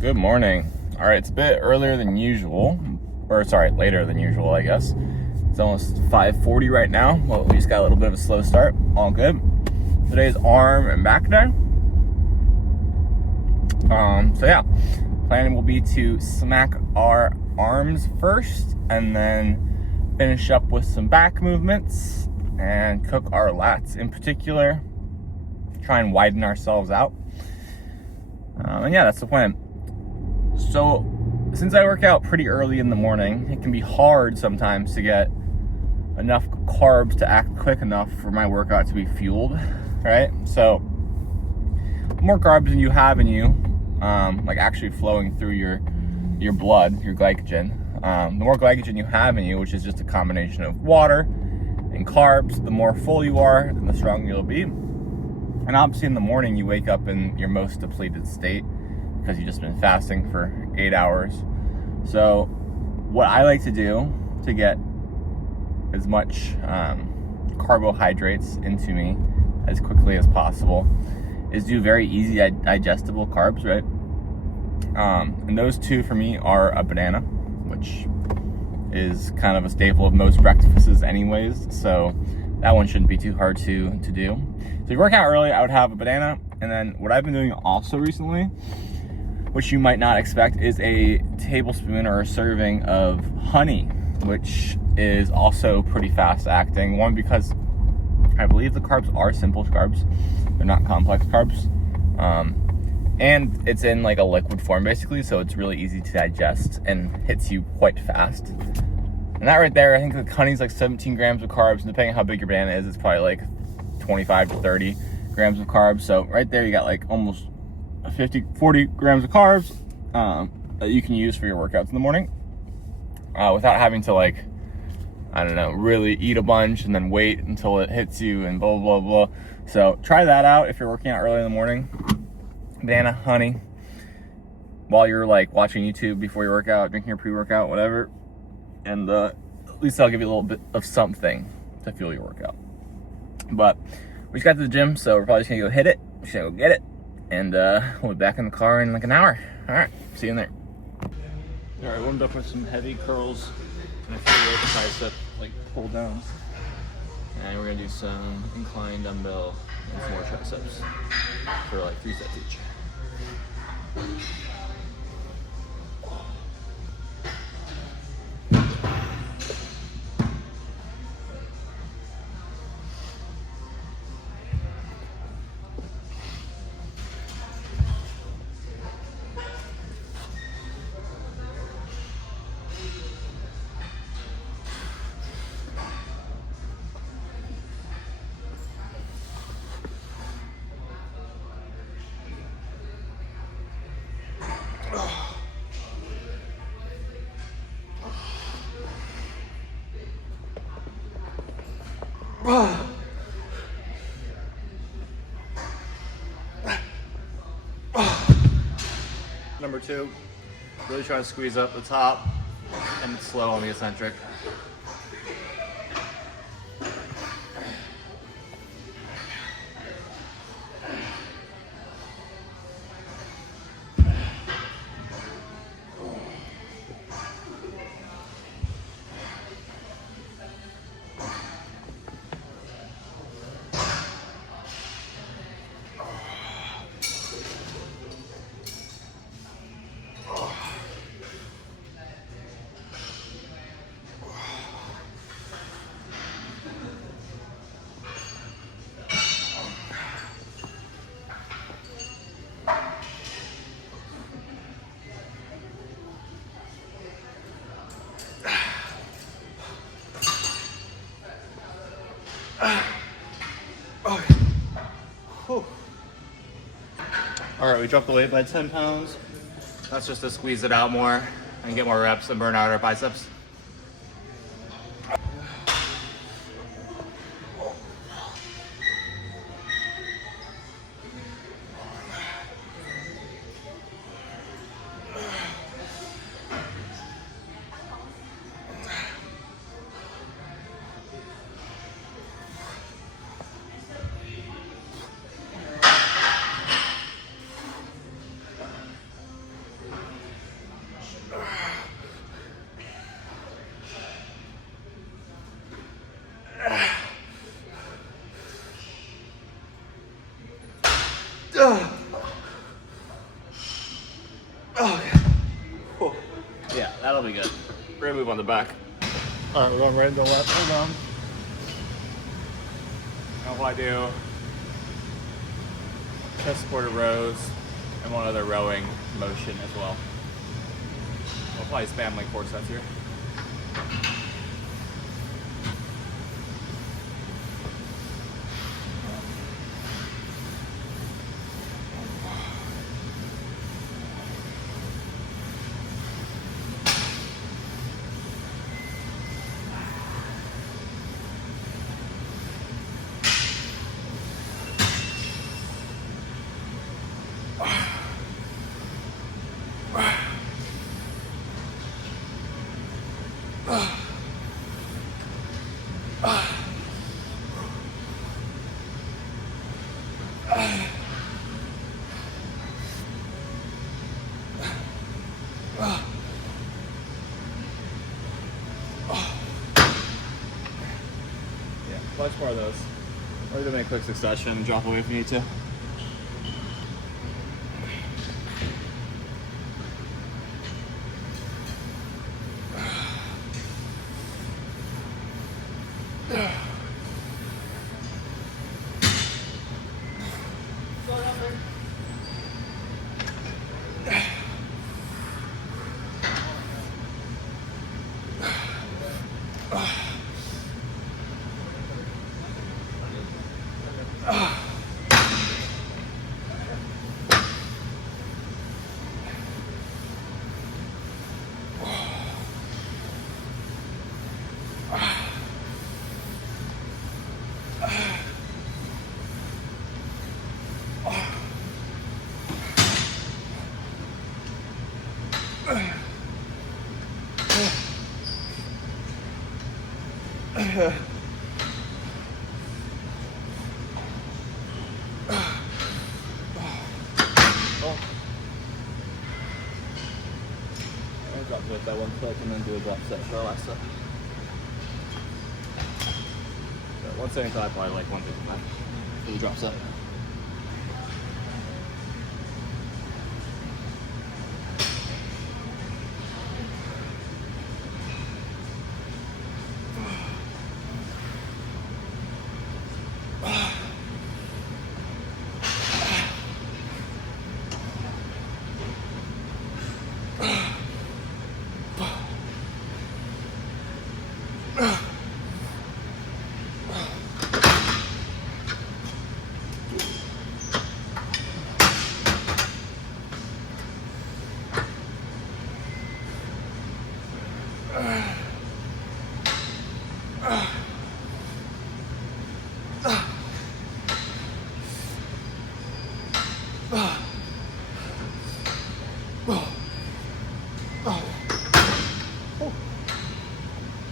Good morning. All right, it's a bit earlier than usual, or sorry, later than usual, I guess. It's almost 5:40 right now. Well, we just got a little bit of a slow start. All good. Today's arm and back day. So yeah, planning will be to smack our arms first, and then finish up with some back movements and cook our lats in particular. Try and widen ourselves out. And yeah, that's the plan. So, since I work out pretty early in the morning, it can be hard sometimes to get enough carbs to act quick enough for my workout to be fueled, right? So, the more carbs than you have in you, like actually flowing through your blood, your glycogen, the more glycogen you have in you, which is just a combination of water and carbs, the more full you are and the stronger you'll be. And obviously in the morning, you wake up in your most depleted state because you've just been fasting for 8 hours. So what I like to do to get as much carbohydrates into me as quickly as possible is do very easy digestible carbs, right? And those two for me are a banana, which is kind of a staple of most breakfasts anyways. So that one shouldn't be too hard to do. So if you work out early, I would have a banana. And then what I've been doing also recently, which you might not expect, is a tablespoon or a serving of honey, which is also pretty fast acting. One, because I believe the carbs are simple carbs. They're not complex carbs. And it's in like a liquid form basically, so it's really easy to digest and hits you quite fast. And that right there, I think the honey's like 17 grams of carbs, and depending on how big your banana is, it's probably like 25 to 30 grams of carbs. So right there, you got like almost 40 grams of carbs that you can use for your workouts in the morning without having to, like, I don't know, really eat a bunch and then wait until it hits you and blah, blah, blah. So try that out if you're working out early in the morning. Banana, honey, while you're like watching YouTube before your workout, drinking your pre-workout, whatever. And at least I'll give you a little bit of something to fuel your workout. But we just got to the gym, so we're probably just gonna go hit it. We're just gonna go get it. And we'll be back in the car in like an hour. All right, see you in there. All right, warmed up with some heavy curls and a few leg tricep, like pull downs. And we're gonna do some incline dumbbell and some more triceps for like 3 sets each. Number 2, really try to squeeze up the top and slow on the eccentric. All right, we dropped the weight by 10 pounds. That's just to squeeze it out more and get more reps and burn out our biceps. Okay. Whew. Yeah, that'll be good. We're gonna move on the back. All right, we're going right into the left. Hold on. Now what I do, chest supported rows, and one other rowing motion as well. I'll probably spam like 4 sets here. Bunch more of those. Or do them in a quick succession and drop away if you need to. Drop that one click and then do a drop set for the last set. So 175, probably like 155 for the drop set.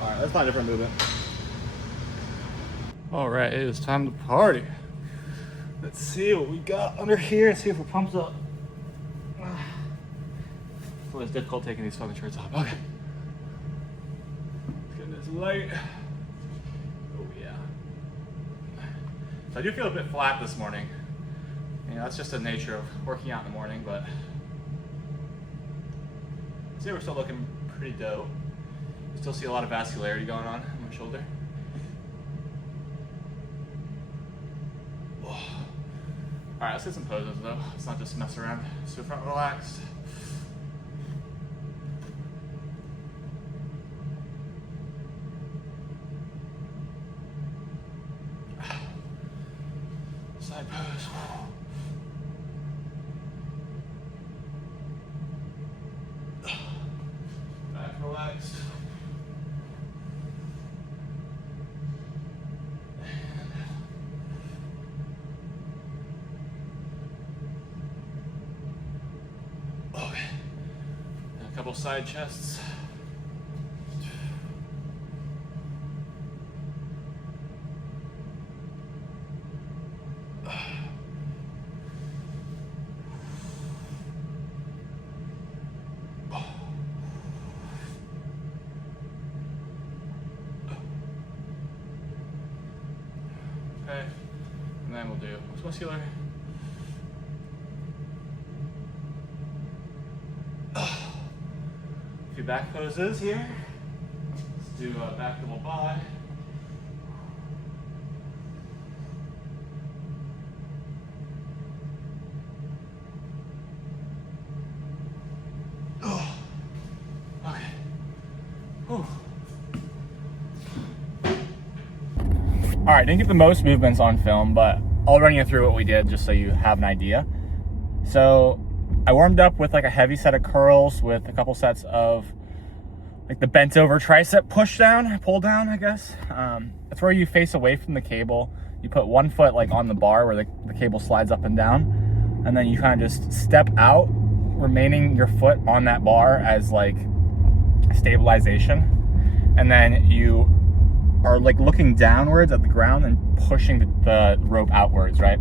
Alright, let's find a different movement. Alright, it is time to party. Let's see what we got under here and see if we're pumped up. It's always difficult taking these fucking shirts off. Okay. Let's get this light. Oh yeah. So I do feel a bit flat this morning. You know, that's just the nature of working out in the morning, but I'd say we're still looking pretty dope. You still see a lot of vascularity going on my shoulder. All right, let's get some poses though. Let's not just mess around. So front relaxed. Side pose. Back relaxed. A couple side chests. Okay, and then we'll do muscular. 2 back poses here. Let's do a back double bi. Oh, okay. Whew. All right, didn't get the most movements on film, but I'll run you through what we did just so you have an idea. So I warmed up with like a heavy set of curls with a couple sets of like the bent over tricep push down, pull down, I guess. That's where you face away from the cable. You put one foot like on the bar where the cable slides up and down, and then you kind of just step out, remaining your foot on that bar as like stabilization. And then you are like looking downwards at the ground and pushing the rope outwards, right?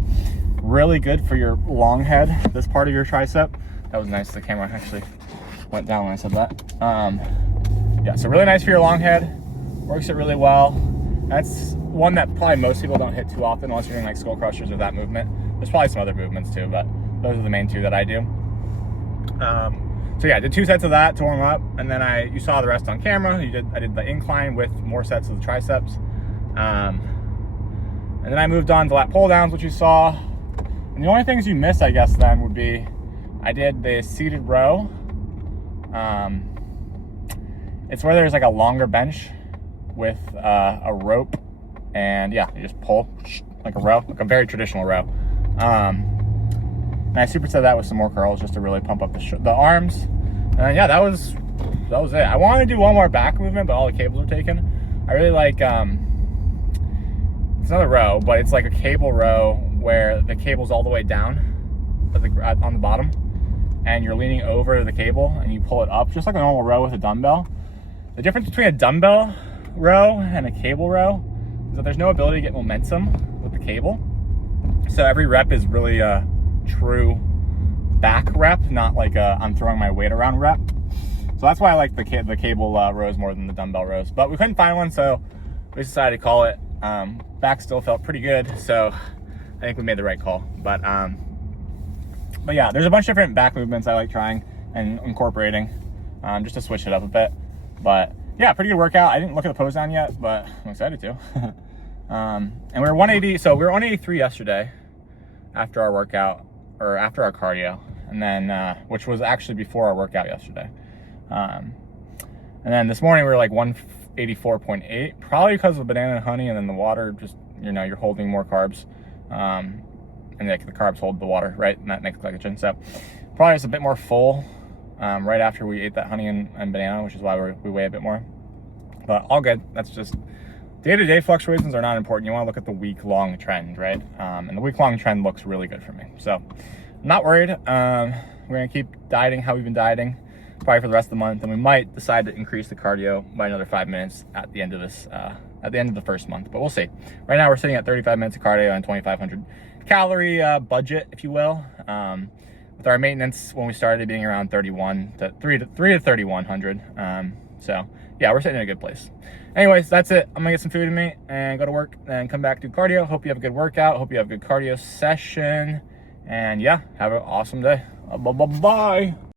Really good for your long head, this part of your tricep. That was nice, the camera actually went down when I said that. Yeah, so really nice for your long head, works it really well. That's one that probably most people don't hit too often unless you're doing like skull crushers or that movement. There's probably some other movements too, but those are the main 2 that I do. So yeah, I did 2 sets of that to warm up, and then you saw the rest on camera. I did the incline with more sets of the triceps. And then I moved on to lat pull downs, which you saw. And the only things you missed, I guess, then would be, I did the seated row. It's where there's like a longer bench with a rope, and yeah, you just pull like a row, like a very traditional row. And I superset that with some more curls just to really pump up the arms. And yeah, that was it. I wanted to do one more back movement, but all the cables are taken. I really like, it's another row, but it's like a cable row where the cable's all the way down on the bottom, and you're leaning over the cable and you pull it up just like a normal row with a dumbbell. The difference between a dumbbell row and a cable row is that there's no ability to get momentum with the cable. So every rep is really a true back rep, not like a I'm throwing my weight around rep. So that's why I like the cable rows more than the dumbbell rows. But we couldn't find one, so we decided to call it. Back still felt pretty good, so I think we made the right call. But yeah, there's a bunch of different back movements I like trying and incorporating just to switch it up a bit. But yeah, pretty good workout. I didn't look at the pose down yet, but I'm excited to. And we were 180, so we were 183 yesterday after our workout, or after our cardio, and then which was actually before our workout yesterday. And then this morning we were like 184.8, probably because of banana and honey, and then the water just, you're holding more carbs, and like the carbs hold the water, right? And that makes glycogen. So probably just a bit more full right after we ate that honey and banana, which is why we weigh a bit more. But all good. That's just day-to-day fluctuations are not important. You want to look at the week-long trend, right? And the week-long trend looks really good for me. So I'm not worried. We're gonna keep dieting how we've been dieting probably for the rest of the month, and we might decide to increase the cardio by another 5 minutes at the end of this, at the end of the first month, but we'll see. Right now we're sitting at 35 minutes of cardio and 2,500 calorie budget, if you will. With our maintenance when we started being around 3 to 3,100. So yeah, we're sitting in a good place. Anyways, that's it. I'm gonna get some food in me and go to work and come back, do cardio. Hope you have a good workout. Hope you have a good cardio session. And yeah, have an awesome day. Bye.